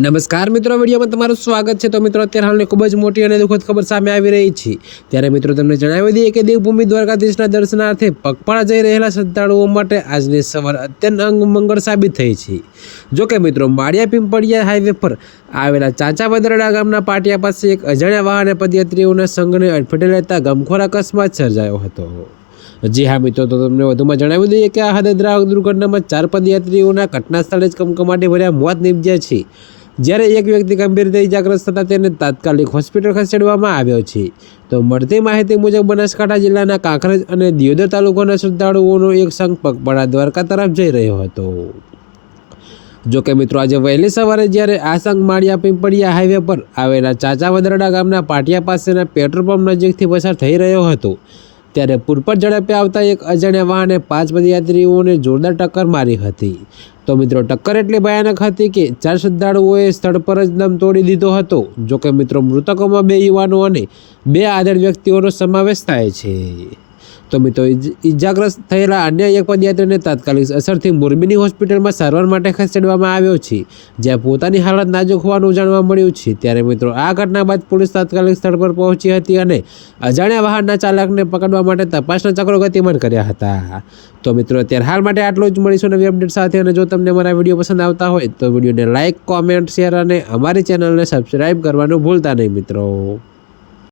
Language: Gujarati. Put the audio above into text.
નમસ્કાર મિત્રો, વિડીયોમાં તમારું સ્વાગત છે। તો મિત્રો, અત્યારે હાલની ખૂબ જ મોટી અને દુઃખદ ખબર સામે આવી રહી છે। ત્યારે મિત્રો, તમને જણાવી દઈએ કે દેવભૂમિ દ્વારકાધીશના દર્શનાર્થે પગપાળા જઈ રહેલા શ્રદ્ધાળુઓ માટે આજની સવાર અત્યંત અંગમંગળ સાબિત થઈ છે। જોકે મિત્રો, માળિયા પિંપળિયા હાઈવે પર આવેલા ચાંચા બદરડા ગામના પાટિયા પાસે એક અજાણ્યા વાહને પદયાત્રીઓના સંઘને અડફેટે લેતા ગમખોર અકસ્માત સર્જાયો હતો। જી હા મિત્રો, તો તમને વધુમાં જણાવી દઈએ કે આ હૃદયદ્રાવક દુર્ઘટનામાં 4 પદયાત્રીઓના ઘટના સ્થળે જ કમકમાટી ભર્યા મોત નીપજ્યા છે, જ્યારે એક વ્યક્તિ ગંભીર રીતે ઇજાગ્રસ્ત થતાં તેને તાત્કાલિક હોસ્પિટલ ખસેડવામાં આવ્યો છે। તો મળતી માહિતી મુજબ બનાસકાંઠા જિલ્લાના કાંકરેજ અને દિયોદર તાલુકાના શ્રદ્ધાળુઓનો એક સંઘ પગપાળા દ્વારકા તરફ જઈ રહ્યો હતો। જોકે મિત્રો, આજે વહેલી સવારે જ્યારે આ સંઘ માળિયા પિંપળિયા હાઈવે પર આવેલા ચાચા બદરડા ગામના પાટિયા પાસેના પેટ્રોલ પંપ નજીકથી પસાર થઈ રહ્યો હતો, ત્યારે પૂરપટ ઝડપે આવતા એક અજાણ્યા વાહને 5 પદયાત્રીઓને જોરદાર ટક્કર મારી હતી। તો મિત્રો, ટક્કર એટલી ભયાનક હતી કે 4 શ્રદ્ધાળુઓએ સ્થળ પર જ દમ તોડી દીધો હતો। જોકે મિત્રો, મૃતકોમાં 2 યુવાનો અને 2 આધેડ વ્યક્તિઓનો સમાવેશ થાય છે। તો મિત્રો, ઇજાગ્રસ્ત થયેલા અન્ય એક પદયાત્રીને તાત્કાલિક અસરથી મોરબીની હોસ્પિટલમાં સારવાર માટે ખસેડવામાં આવ્યો છે, જ્યાં પોતાની હાલત નાજુક હોવાનું જાણવા મળ્યું છે। ત્યારે મિત્રો, આ ઘટના બાદ પોલીસ તાત્કાલિક સ્થળ પર પહોંચી હતી અને અજાણ્યા વાહનના ચાલકને પકડવા માટે તપાસના ચક્રો ગતિમાન કર્યા હતા। તો મિત્રો, અત્યારે હાલ માટે આટલું જ। મળીશું નવી અપડેટ સાથે। અને જો તમને મારા વિડીયો પસંદ આવતા હોય તો વિડીયોને લાઇક, કોમેન્ટ, શેર અને અમારી ચેનલને સબસ્ક્રાઈબ કરવાનું ભૂલતા નહીં મિત્રો।